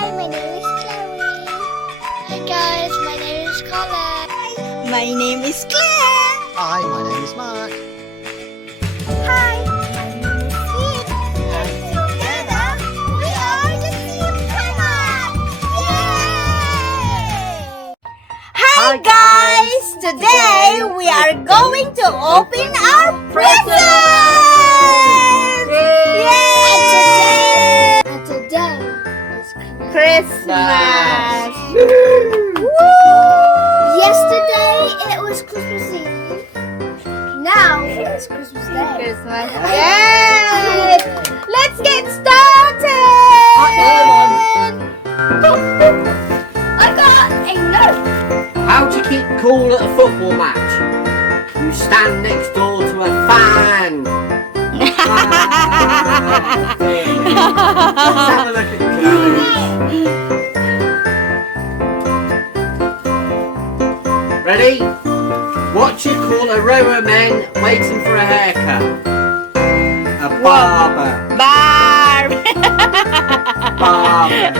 Hi, my name is Chloe. Hi guys, my name is Colin. My name is Claire. Hi, my name is Mark. Hi, my name is Sid. And together we are the Team Hammer. Yay! Hi guys! Today we are going to open our presents! Yay! And today is Christmas! Yesterday it was Christmas Eve. Now it's Christmas Day. Christmas! Yay! Let's get started! I got a note. How to keep cool at a football match? You stand next door to a fan. Let's have a look at Chloe. Ready? What you call a row of men waiting for a haircut? A barber. Barb! Barber.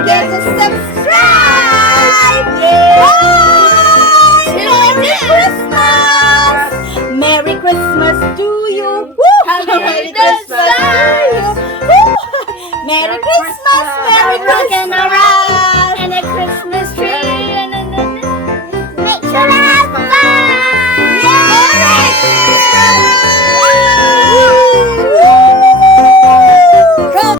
forget to subscribe. Bye. Merry Christmas. Merry Christmas to you. Merry Christmas to you. Merry Christmas. Merry Christmas. And a Christmas tree. Make sure